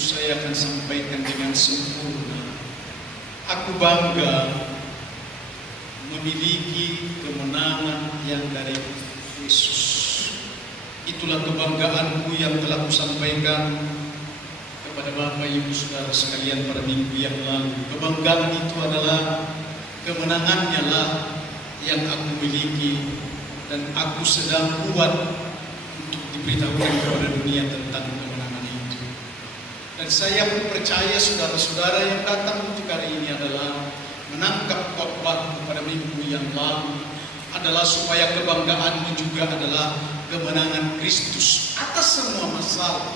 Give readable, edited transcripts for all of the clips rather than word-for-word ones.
saya akan sampaikan dengan sempurna. Aku bangga memiliki kemenangan yang dari Yesus. Itulah kebanggaanku yang telah kusampaikan kepada Bapak Ibu Saudara sekalian pada minggu yang lalu. Kebanggaan itu adalah kemenangannya lah yang aku miliki, dan aku sedang buat untuk diberitahukan kepada dunia tentang kemenangan itu. Dan saya pun percaya saudara-saudara yang datang untuk hari ini adalah menangkap khotbah pada minggu yang lalu adalah supaya kebanggaanmu juga adalah kemenangan Kristus atas semua masalah,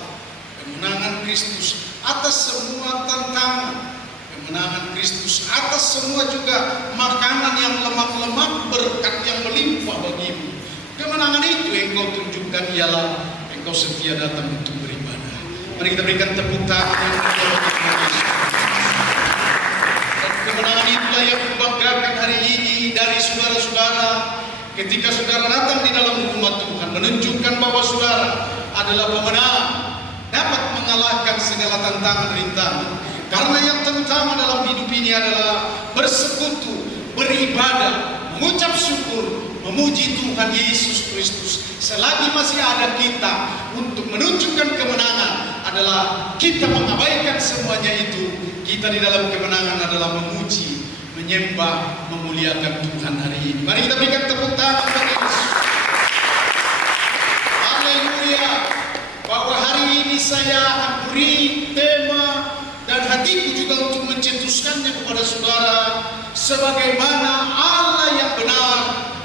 kemenangan Kristus atas semua tantangan, kemenangan Kristus atas semua juga makanan yang lemak-lemak, berkat yang melimpah bagimu. Kemenangan itu yang kau tunjukkan ialah engkau setia datang untuk beribadah. Mari kita berikan tepuk tangan kepada Yesus. Dan kemenangan itulah yang kubanggakan hari ini dari saudara-saudara. Ketika saudara datang di dalam rumah Tuhan, menunjukkan bahwa saudara adalah pemenang, dapat mengalahkan segala tantangan rintangan. Karena yang terutama dalam hidup ini adalah bersekutu, beribadah, mengucap syukur, memuji Tuhan Yesus Kristus. Selagi masih ada kita untuk menunjukkan kemenangan, adalah kita mengabaikan semuanya itu. Kita di dalam kemenangan adalah memuji, menyembah, memuliakan Tuhan hari ini. Mari kita berikan tepuk tangan kepada Yesus. Haleluya. Bahwa hari ini saya akan beri tema dan hatiku juga untuk mencetuskannya kepada saudara, sebagaimana Allah yang benar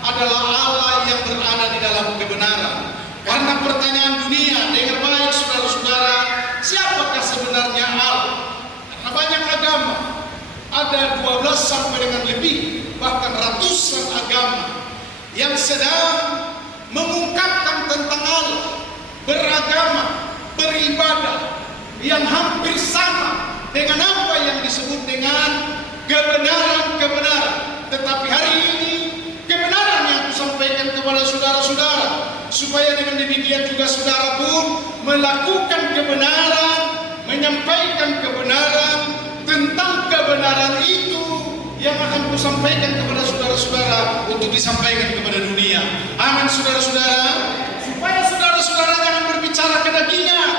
adalah Allah yang berada di dalam kebenaran. Karena pertanyaan dunia, dengar baik saudara-saudara, siapakah sebenarnya Allah? Karena banyak agama, ada 12 sampai dengan lebih, bahkan ratusan agama yang sedang mengungkapkan tentang Allah, beragama, beribadah yang hampir sama dengan apa yang disebut dengan kebenaran-kebenaran. Tetapi hari ini kebenaran yang aku sampaikan kepada saudara-saudara, supaya dengan demikian juga saudara pun melakukan kebenaran, menyampaikan kebenaran tentang kebenaran itu yang akan kusampaikan kepada saudara-saudara untuk disampaikan kepada dunia. Amin saudara-saudara. Supaya saudara-saudara jangan berbicara kedagingan.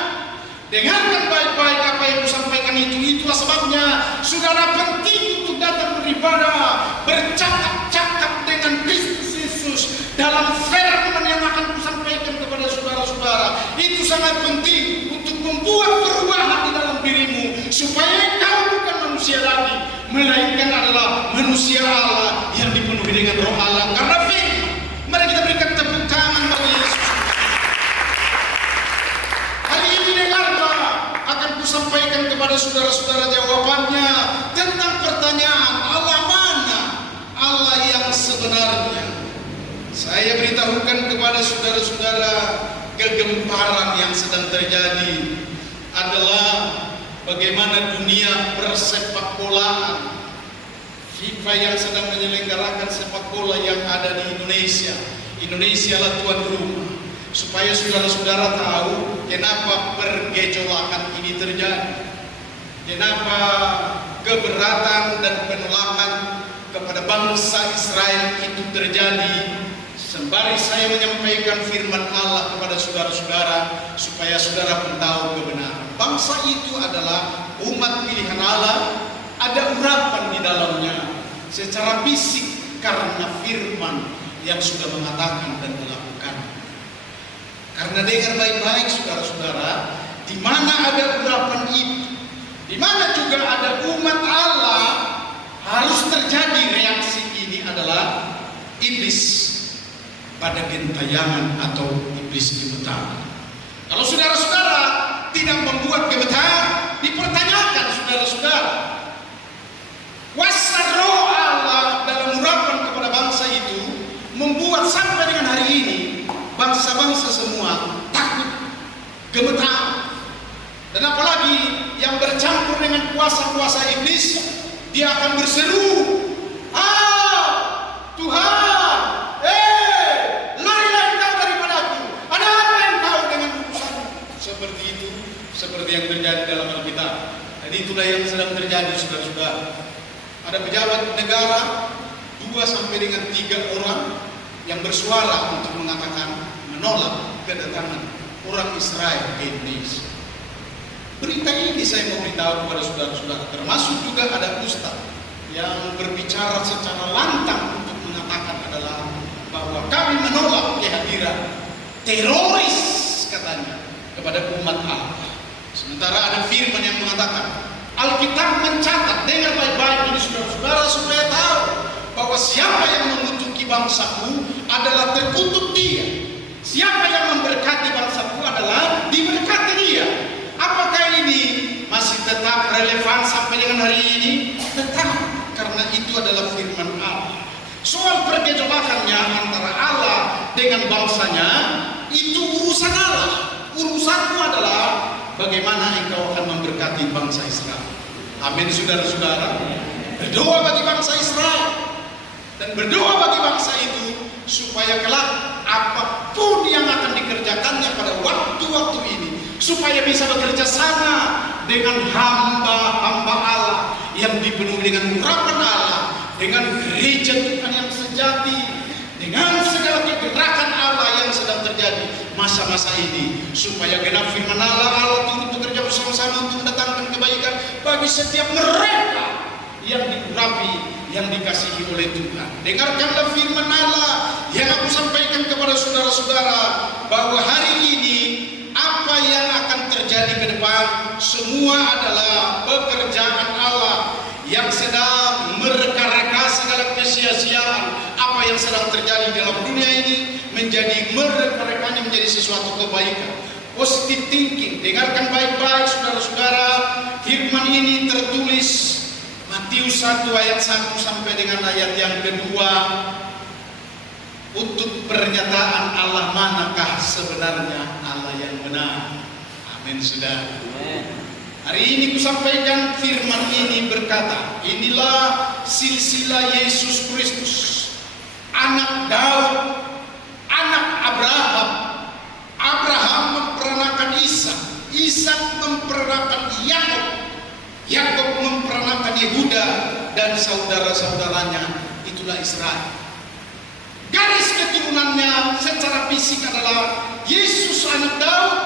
Dengarkan baik-baik apa yang kusampaikan itu. Itulah sebabnya saudara penting untuk datang beribadah, bercakap-cakap dengan Kristus Yesus dalam firman yang akan kusampaikan kepada saudara-saudara. Itu sangat penting untuk membuat perubahan di dalam dirimu, supaya kau bukan manusia lagi, melainkan adalah manusia Allah yang dipenuhi dengan Roh Allah karena firman. Mari kita berikan tepuk tangan bagi Yesus. Hari ini dengarlah, akan kusampaikan kepada saudara-saudara jawabannya tentang pertanyaan Allah mana, Allah yang sebenarnya. Saya beritahukan kepada saudara-saudara, kegemparan yang sedang terjadi adalah bagaimana dunia persepak bolaan, FIFA yang sedang menyelenggarakan sepak bola yang ada di Indonesia. Indonesia lah tuan rumah. Supaya saudara-saudara tahu kenapa pergejolakan ini terjadi, kenapa keberatan dan penolakan kepada bangsa Israel itu terjadi. Sembari saya menyampaikan firman Allah kepada saudara-saudara, supaya saudara pun tahu kebenaran. Bangsa itu adalah umat pilihan Allah, ada urapan di dalamnya secara fisik karena firman yang sudah mengatakan dan melakukan. Karena dengar baik-baik saudara-saudara, di mana ada urapan itu, di mana juga ada umat Allah, harus terjadi reaksi ini adalah iblis pada gentayangan atau iblis gemetar. Kalau saudara-saudara tidak membuat gemetar, dipertanyakan saudara-saudara. Kuasa Roh Allah dalam urapan kepada bangsa itu membuat sampai dengan hari ini bangsa-bangsa semua takut, gemetar. Dan apalagi yang bercampur dengan kuasa-kuasa iblis, dia akan berseru, "Ah, Tuhan, larilah engkau daripadaku. Ada apa engkau dengan urusanmu?" Seperti itu seperti yang terjadi dalam Alkitab. Dan itulah yang sedang terjadi, saudara-saudara. Ada pejabat negara 2 sampai dengan 3 orang yang bersuara untuk mengatakan menolak kedatangan orang Israel ke Indonesia. Berita ini saya mau beritahu kepada saudara-saudara, termasuk juga ada ustaz yang berbicara secara lantang untuk mengatakan adalah bahwa kami menolak kehadiran teroris katanya kepada umat Allah. Sementara ada firman yang mengatakan, Alkitab mencatat, dengar baik-baik ini saudara-saudara supaya tahu bahwa siapa yang mengutuki bangsaku adalah terkutuk dia. Siapa yang memberkati bangsaku adalah diberkati dia. Apakah ini masih tetap relevan sampai dengan hari ini? Tetap, karena itu adalah firman Allah. Soal pergejolakannya antara Allah dengan bangsanya, itu urusan Allah. Urusanku adalah bagaimana engkau akan memberkati bangsa Israel. Amin, saudara-saudara. Berdoa bagi bangsa Israel dan berdoa bagi bangsa itu supaya kelak apapun yang akan dikerjakannya pada waktu-waktu ini, supaya bisa bekerja sama dengan hamba-hamba Allah yang dipenuhi dengan urapan Allah, dengan gereja Tuhan yang sejati, dengan segala kegerakan Allah yang sedang terjadi masa-masa ini, supaya genap firman Allah turut bekerja bersama-sama untuk mendatangkan kebaikan bagi setiap mereka yang diurapi, yang dikasihi oleh Tuhan. Dengarkanlah firman Allah yang aku sampaikan kepada saudara-saudara, bahwa hari ini apa yang akan terjadi ke depan semua adalah pekerjaan Allah yang sedang mereka-reka segala kesia-siaan. Apa yang sedang terjadi dalam dunia ini menjadi mereka-rekanya menjadi sesuatu kebaikan. Positive thinking. Dengarkan baik-baik saudara-saudara, firman ini tertulis Matius 1 ayat 1 sampai dengan ayat yang kedua. Untuk pernyataan Allah manakah sebenarnya Allah yang benar. Amin, saudara. Hari ini kusampaikan firman ini berkata, inilah silsilah Yesus Kristus, anak Daud, anak Abraham. Abraham memperanakan Ishak, Ishak memperanakan Yakub, Yakub memperanakan Yehuda dan saudara-saudaranya, itulah Israel. Garis keturunannya secara fisik adalah Yesus anak Daud.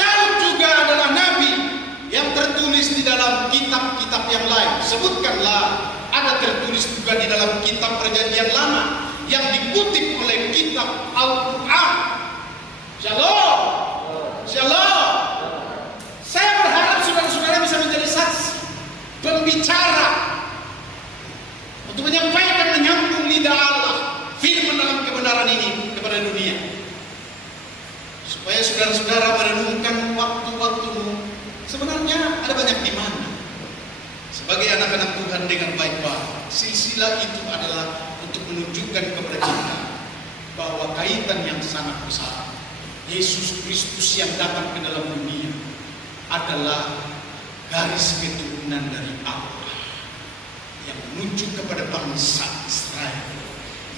Daud juga adalah nabi yang tertulis di dalam kitab-kitab yang lain. Sebutkanlah, ada tertulis juga di dalam kitab Perjanjian Lama yang dikutip oleh kitab Al-Quran. Shalom, shalom. Saya berharap saudara-saudara bisa menjadi saksi, pembicara, untuk menyampaikan, menyambung lidah Allah, firman dalam kebenaran ini kepada dunia, supaya saudara-saudara merenungkan waktu-waktumu sebenarnya ada banyak di mana. Sebagai anak-anak Tuhan dengan baik-baik, silsilah itu adalah untuk menunjukkan kepada kita bahwa kaitan yang sangat besar, Yesus Kristus yang datang ke dalam dunia adalah garis keturunan dari Allah yang menuju kepada bangsa Israel.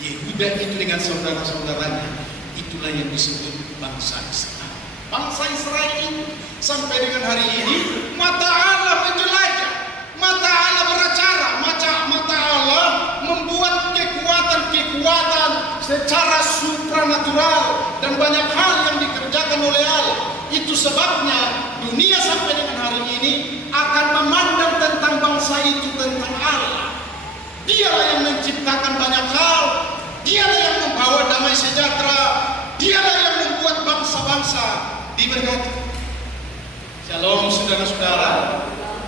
Yehuda itu dengan saudara-saudaranya, itulah yang disebut bangsa Israel. Bangsa Israel itu sampai dengan hari ini mata Allah menjelajah, mata Allah beracara, mata Allah membuat kekuatan-kekuatan secara supranatural dan banyak hal yang dikerjakan oleh Allah. Itu sebabnya dunia sampai dengan hari ini akan memandang tentang bangsa itu, tentang Allah. Dialah yang menciptakan banyak hal, dialah yang membawa damai sejahtera, dialah yang membuat bangsa-bangsa diberkati. Shalom saudara-saudara.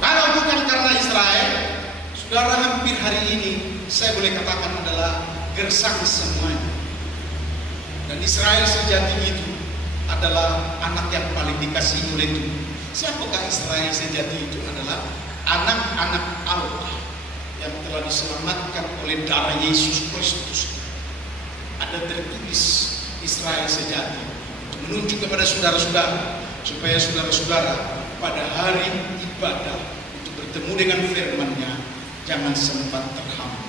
Kalau bukan karena Israel, saudara, hampir hari ini saya boleh katakan adalah gersang semuanya. Dan Israel sejati itu adalah anak yang paling dikasihi oleh Tuhan. Siapakah Israel sejati itu? Adalah anak-anak Allah yang telah diselamatkan oleh darah Yesus Kristus. Ada tertulis Israel sejati untuk menunjuk kepada saudara-saudara, supaya saudara-saudara pada hari ibadah untuk bertemu dengan firman-Nya jangan sempat terhambat,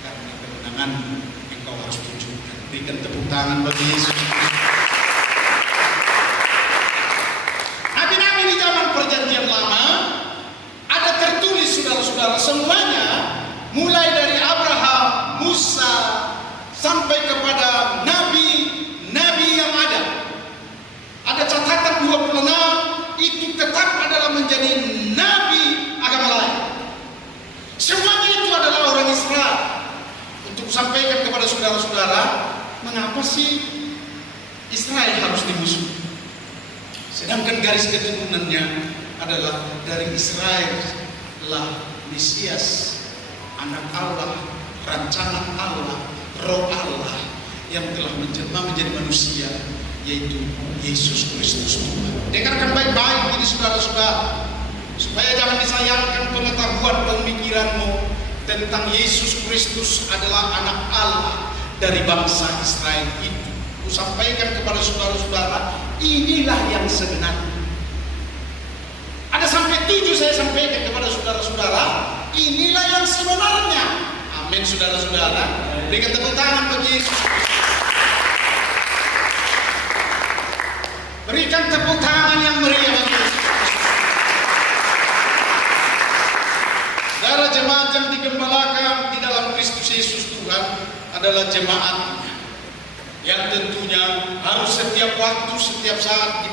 karena kemenanganmu engkau harus tunjukkan. Berikan tepuk tangan bagi Yesus. Nabi-nabi Perjanjian Lama ada tertulis, saudara-saudara, semuanya mulai dari Abraham, Musa, sampai kepada nabi-nabi yang ada. Ada catatan 26 itu tetap adalah menjadi nabi agama lain. Semuanya itu adalah orang Israel. Untuk sampaikan kepada saudara-saudara, mengapa sih Israel harus dimusuhi? Sedangkan garis keturunannya adalah dari Israel lah Mesias, anak Allah, rancangan Allah, roh Allah yang telah menjelma menjadi manusia, yaitu Yesus Kristus Tuhan. Dengarkan baik-baik ini saudara-saudara, supaya jangan disayangkan pengetahuan pemikiranmu tentang Yesus Kristus adalah anak Allah dari bangsa Israel itu. Aku sampaikan kepada saudara-saudara, inilah yang sebenarnya. Ada sampai 7 saya sampaikan kepada saudara-saudara, inilah yang sebenarnya. Amin, saudara-saudara. Berikan tepuk tangan bagi Yesus. Berikan tepuk tangan yang meriah bagi Yesus. Saudara, jemaat yang digembalakan di dalam Kristus Yesus Tuhan adalah jemaat yang tentunya harus setiap waktu, setiap saat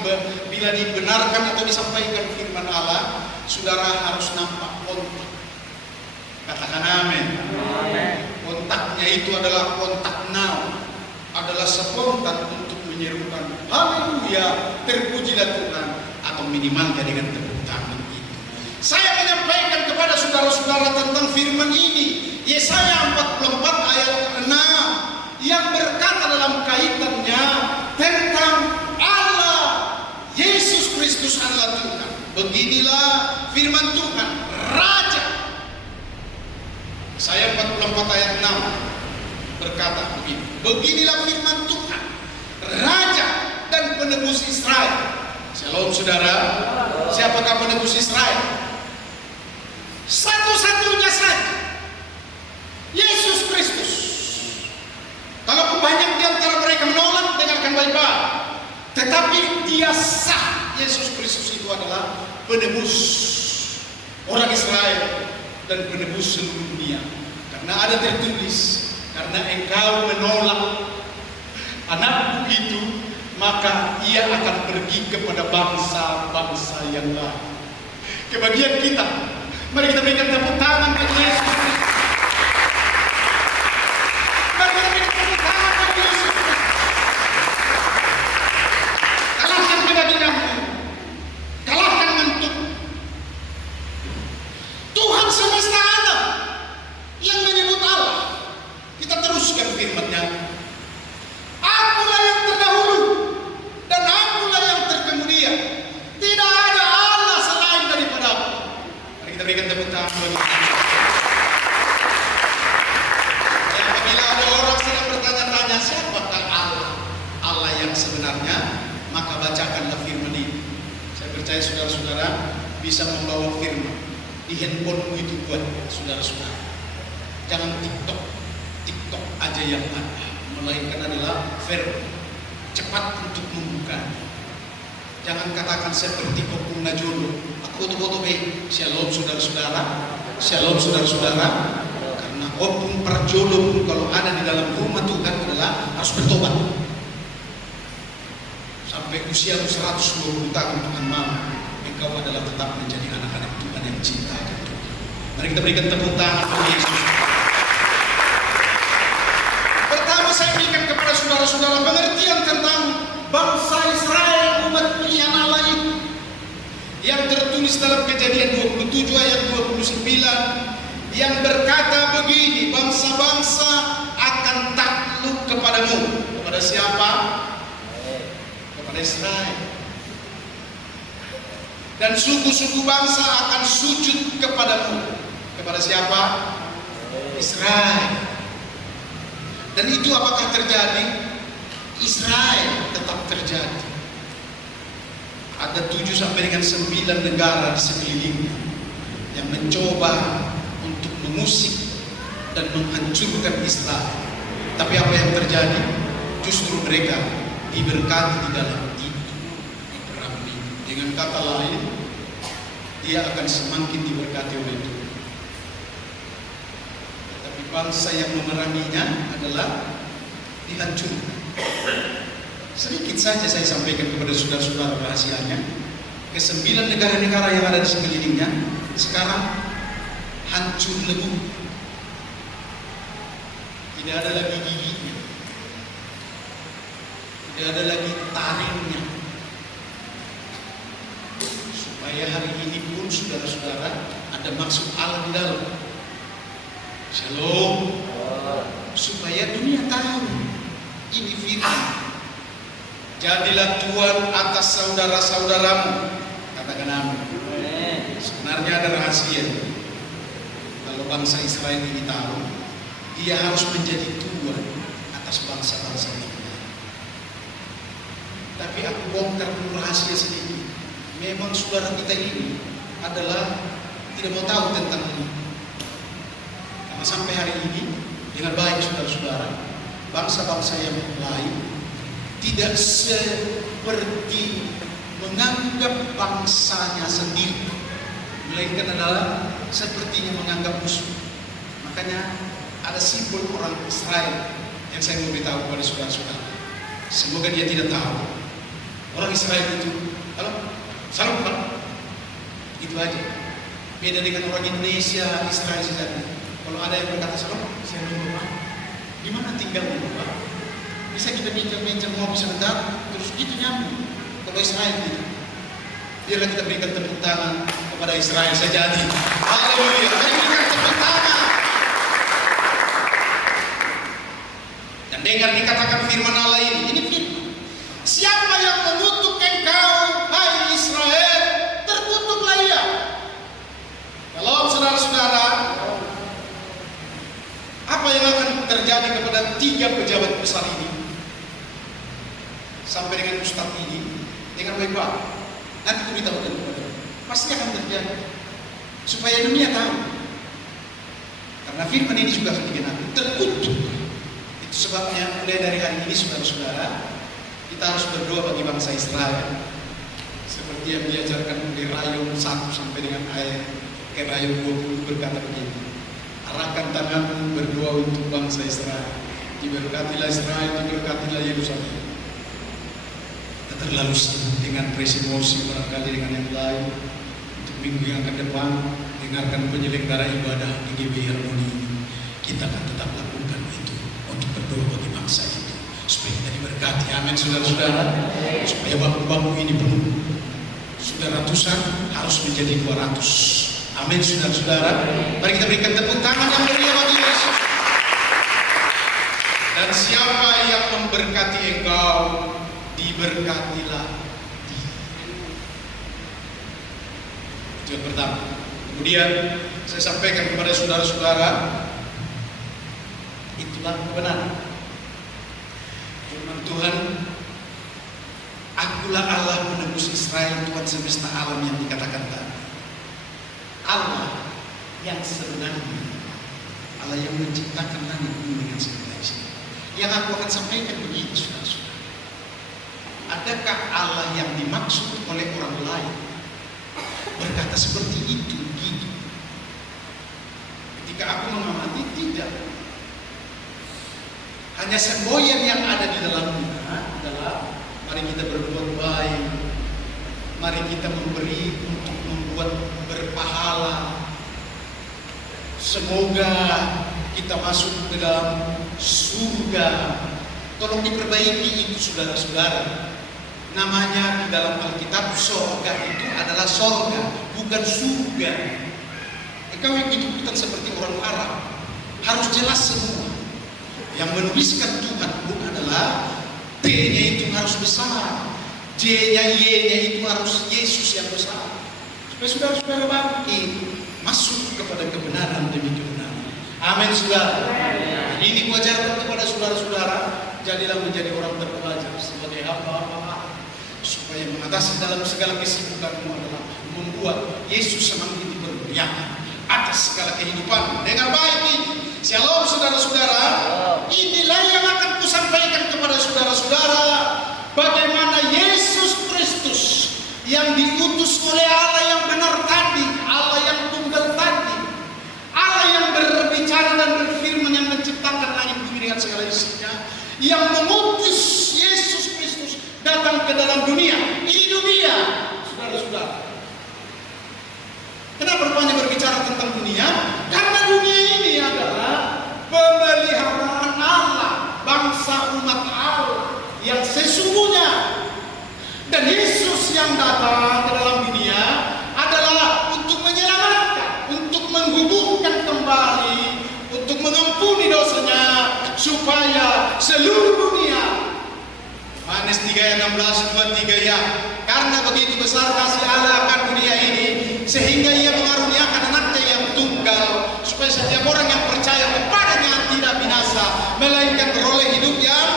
bila dibenarkan atau disampaikan firman Allah, saudara harus nampak kontak. Katakan amin. Kontaknya itu adalah kontak now, adalah spontan untuk menyerukan haleluya, terpujilah Tuhan, atau minimalnya dengan tepuk tangan itu. Saya menyampaikan kepada saudara-saudara tentang firman ini, Yesaya 44 ayat 6, yang berkata dalam kaitannya tentang Allah, Yesus Kristus adalah Tuhan. Beginilah firman Tuhan, Raja. Yesaya 44 ayat 6 berkata begini, beginilah firman Tuhan, Raja dan penebus Israel. Shalom saudara. Siapakah penebus Israel? Satu-satunya saja, Yesus Kristus. Kalaupun banyak di antara mereka menolak, dengarkan baik-baik. Tetapi dia sah. Yesus Kristus itu adalah penebus orang Israel dan penebus seluruh dunia. Karena ada tertulis, karena engkau menolak anakku itu, maka ia akan pergi kepada bangsa-bangsa yang lain. Kebagian kita, mari kita berikan tepuk tangan bagi Yesus Kristus. Mari kita berikan tepuk tangan bagi Yesus Kristus. Kalahkan kebagianmu, kalahkan mentuk. Tuhan semesta alam yang menyebut Allah. Kita teruskan firman-Nya. Akulah yang terdahulu dan akulah yang terkemudian. Tidak ada Allah selain daripada Aku. Mari kita berikan tepuk tangan bagi Tuhan. Dan apabila ada orang sedang bertanya-tanya siapakah Allah, Allah yang sebenarnya, maka bacakanlah firman ini. Saya percaya saudara-saudara bisa membawa firman di handphonemu itu buat saudara-saudara. Jangan TikTok aja yang ada, melainkan adalah verb, cepat untuk membuka. Jangan katakan seperti Kopung Najolo, aku foto-foto shalom saudara-saudara, shalom saudara-saudara. Karena Kopung Parjolo pun kalau ada di dalam rumah Tuhan adalah harus bertobat. Sampai usia 120 tahun Tuhan mau engkau adalah tetap menjadi anak-anak Tuhan yang cinta akan Tuhan. Mari kita berikan tepuk tangan bagi Yesus. Saya berikan kepada saudara-saudara pengertian tentang bangsa Israel, umat pilihan Allah itu, yang tertulis dalam Kejadian 27 ayat 29, yang berkata begini, bangsa-bangsa akan takluk kepadamu. Kepada siapa? Kepada Israel. Dan suku-suku bangsa akan sujud kepadamu. Kepada siapa? Israel. Dan itu apakah terjadi? Israel tetap terjadi. Ada 7 sampai dengan 9 negara di sekelilingnya yang mencoba untuk mengusik dan menghancurkan Israel. Tapi apa yang terjadi? Justru mereka diberkati di dalam itu, di perang ini. Dengan kata lain, dia akan semakin diberkati oleh Tuhan. Tetapi bangsa yang memeranginya adalah dihancurkan. Sedikit saja saya sampaikan kepada saudara-saudara rahasianya. Ke-9 negara-negara yang ada di sekelilingnya sekarang hancur lebur. Tidak ada lagi giginya, tidak ada lagi taringnya. Supaya hari ini pun saudara-saudara ada maksud Allah di dalam. Shalom. Supaya dunia tahu ini firman. Jadilah Tuhan atas saudara-saudaramu, katakan amin. Sebenarnya ada rahasia. Kalau bangsa Israel ini tahu, dia harus menjadi Tuhan atas bangsa-bangsa ini. Tapi aku bongkar dulu rahasia sedikit. Memang saudara kita ini adalah tidak mau tahu tentang ini. Karena sampai hari ini dengan baik saudara-saudara, bangsa-bangsa yang lain tidak seperti menganggap bangsanya sendiri, melainkan adalah sepertinya menganggap musuh. Makanya ada simbol orang Israel yang saya mau beritahu kepada saudara-saudara. Semoga dia tidak tahu. Orang Israel itu, halo, salam Pak. Itu aja. Beda dengan orang Indonesia, Israel saja. Kalau ada yang berkata salam, saya mau Pak. Di mana tinggalnya Pak? Bisa kita bincang-bincang ngopi sebentar, terus gitu nyambung. Kalau Israel gitu, biarlah kita berikan tepuk tangan kepada Israel sejati. Haleluya. Mari berikan tepuk tangan. Dan dengar dikatakan firman Allah ini firman. Siapa yang mengutuk engkau, hai Israel, terkutuklah ia. Kalau saudara-saudara, apa yang akan terjadi kepada 3 pejabat besar ini? Sampai dengan Ustaz ini, dengan baik-baik. Nanti aku beritahu kepada pasti akan terjadi. Supaya dunia tahu. Karena firman ini juga sedikit nanti terkutuk. Itu sebabnya mulai dari hari ini saudara-saudara, kita harus berdoa bagi bangsa Israel. Seperti yang diajarkan oleh Rayom 1 sampai dengan ayat ke Rayom 20 berkata begini. Arahkan tanganmu berdoa untuk bangsa Israel. Diberkatilah Israel, diberkatilah Yerusalem. Terlalu sibuk dengan presimosi barangkali dengan yang lain. Untuk minggu yang akan depan, dengarkan penyelenggara ibadah di GBI Harmoni ini. Kita akan tetap lakukan itu untuk berdoa bagi bangsa itu supaya kita diberkati. Amin saudara-saudara. Supaya bangku-bangku ini penuh. Sudah ratusan harus menjadi 200. Amin saudara-saudara. Mari kita berikan tepuk tangan yang meriah bagi Yesus. Dan siapa yang memberkati engkau, diberkatilah dia. Itu yang pertama. Kemudian saya sampaikan kepada saudara-saudara, itulah kebenaran. Firman Tuhan, akulah Allah penebus Israel, Tuhan semesta alam yang dikatakan tadi. Allah yang sebenarnya, Allah yang menciptakan langit bumi dengan segala isinya. Yang aku akan sampaikan begini saudara-saudara. Adakah Allah yang dimaksud oleh orang lain berkata seperti itu gitu? Ketika aku mengamati, tidak. Hanya semboyan yang ada di dalamnya adalah mari kita berbuat baik, mari kita memberi untuk membuat berpahala. Semoga kita masuk ke dalam surga. Tolong diperbaiki itu saudara-saudara. Namanya di dalam Alkitab sorga itu adalah sorga, bukan surga. Engkau yang hidup seperti orang Arab, harus jelas semua. Yang menuliskan Tuhan pun adalah T-nya itu harus besar, J-nya, Y-nya itu harus Yesus yang besar. Supaya saudara-saudara bangkit masuk kepada kebenaran demi kebenaran. Amin saudara. Ini kuajarkan kepada saudara-saudara, jadilah menjadi orang terpelajar sebagai hamba-hamba, supaya mengatasi dalam segala kesibukanmu adalah membuat Yesus semakin dipermuliakan atas segala kehidupan. Dengar baik ini. Shalom saudara-saudara. Inilah yang akan kusampaikan kepada saudara-saudara, bagaimana Yesus Kristus yang diutus oleh Allah yang benar tadi dalam dunia. Itu dia, saudara-saudara. Kenapa rupanya berbicara tentang dunia? Karena dunia ini adalah pemeliharaan Allah, bangsa umat Allah yang sesungguhnya. Dan Yesus yang datang ke dalam dunia adalah untuk menyelamatkan, untuk menghubungkan kembali, untuk mengampuni dosanya, supaya seluruh dunia. Yohanes 3 ayat 16, 23 ya. Karena begitu besar kasih Allah akan dunia ini, sehingga ia mengaruniakan anaknya yang tunggal, supaya setiap orang yang percaya kepadanya tidak binasa, melainkan beroleh hidup yang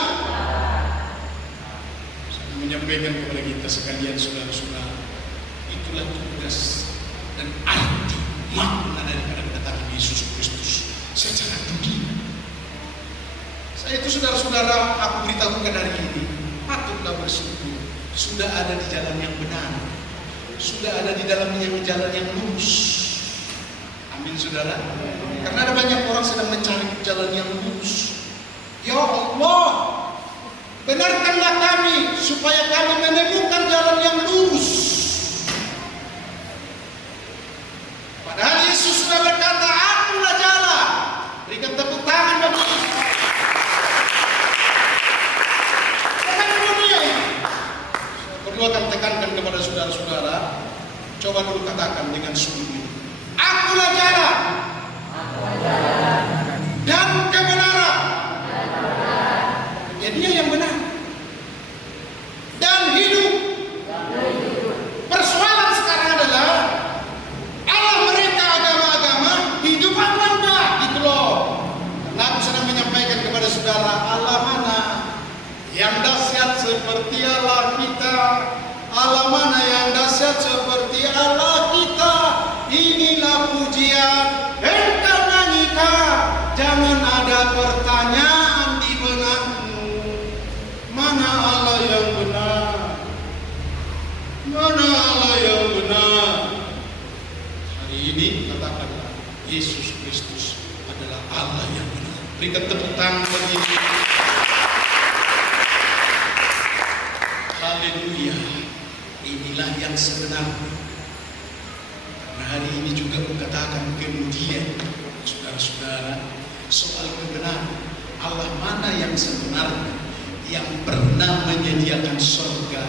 menyampaikan kepada kita sekalian, saudara-saudara, itulah tugas dan arti makna daripada kedatangan Yesus Kristus secara dunia. Saya itu, saudara-saudara, aku beritahukan dari ini, patutlah bersyukur, sudah ada di jalan yang benar, sudah ada di dalamnya jalan yang lurus. Amin, saudara. Karena ada banyak orang sedang mencari jalan yang lurus. Ya Allah, benarkanlah kami supaya kami menemukan jalan yang lurus. Padahal Yesus sudah berkata, akulah jalan. Berikan tepuk tangan bagi Yesus. Jangan dunia ini. Saya perlu akan tekankan kepada saudara-saudara. Coba dulu katakan dengan sungguh. Akulah jalan. Dan kebenaran. Ya, dia yang benar. Dan hidup. Persoalan sekarang adalah Allah mereka agama-agama hidup apa enggak, gitu loh. Karena aku sedang menyampaikan kepada saudara, Allah mana yang dahsyat seperti Allah kita. Allah mana yang dahsyat seperti Allah kita. Inilah pujian engkau nyanyikan. Jangan ada pertanyaan di benakmu. Mana Allah yang benar? Mana Allah yang benar? Hari ini katakanlah, Yesus Kristus adalah Allah yang benar. Berikan tepuk tangan bagi Dia. Haleluya. Inilah yang sebenarnya. Karena hari ini juga kukatakan kemudian, saudara-saudara, soal kebenaran. Allah mana yang sebenarnya, yang pernah menyediakan surga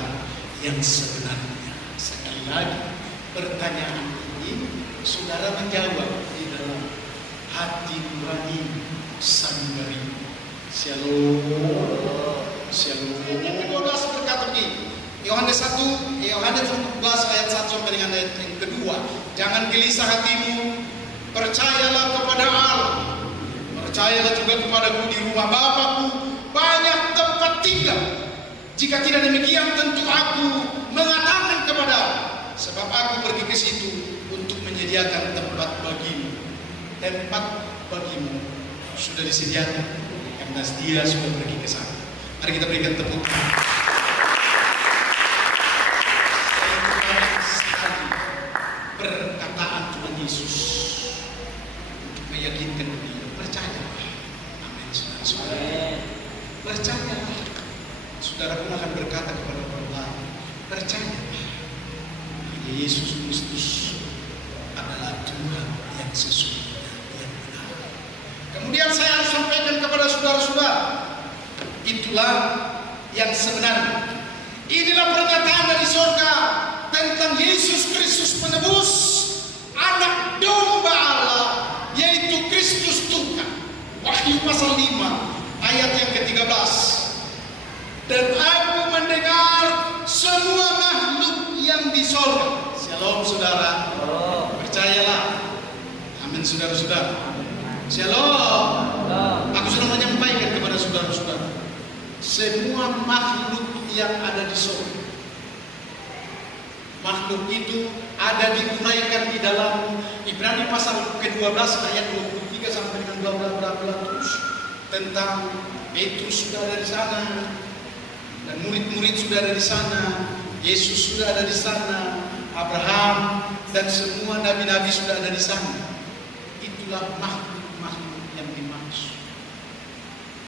yang sebenarnya. Sekali lagi, pertanyaan ini saudara menjawab di dalam hati nurani sanubari. Shalom. Shalom. Yang kedua berkata begini, Yohanes 14 ayat 1 sampai dengan ayat yang kedua. Jangan gelisah hatimu, percayalah kepada Allah, percayalah juga kepadaku. Di rumah Bapakku banyak tempat tinggal. Jika tidak demikian, tentu aku mengatakan kepadamu, sebab aku pergi ke situ untuk menyediakan tempat bagimu. Tempat bagimu sudah disediakan karena Dia sudah pergi ke sana. Mari kita berikan tepuk tangan. Perkataan Tuhan Yesus untuk meyakinkan dunia, percayalah. Amin, saudara-saudara. Percayalah. Saudara pun akan berkata kepada orang lain, percayalah. Yesus Kristus adalah Tuhan yang sesungguhnya, yang benar. Kemudian saya harus sampaikan kepada saudara-saudara, itulah yang sebenarnya. Inilah pernyataan dari surga tentang Yesus Kristus penebus, anak domba Allah, yaitu Kristus Tuhan. Wahyu pasal 5 ayat yang ke-13. Dan aku mendengar semua makhluk yang di surga. Shalom, saudara. Percayalah. Amin, saudara-saudara. Shalom. Aku sudah menyampaikan kepada saudara-saudara, semua makhluk yang ada di surga. Makhluk itu ada diuraikan di dalam Ibrani pasal ke-12 ayat 23 sampai dengan bla terus tentang Petrus sudah ada di sana, dan murid-murid sudah ada di sana, Yesus sudah ada di sana, Abraham dan semua nabi-nabi sudah ada di sana. Itulah makhluk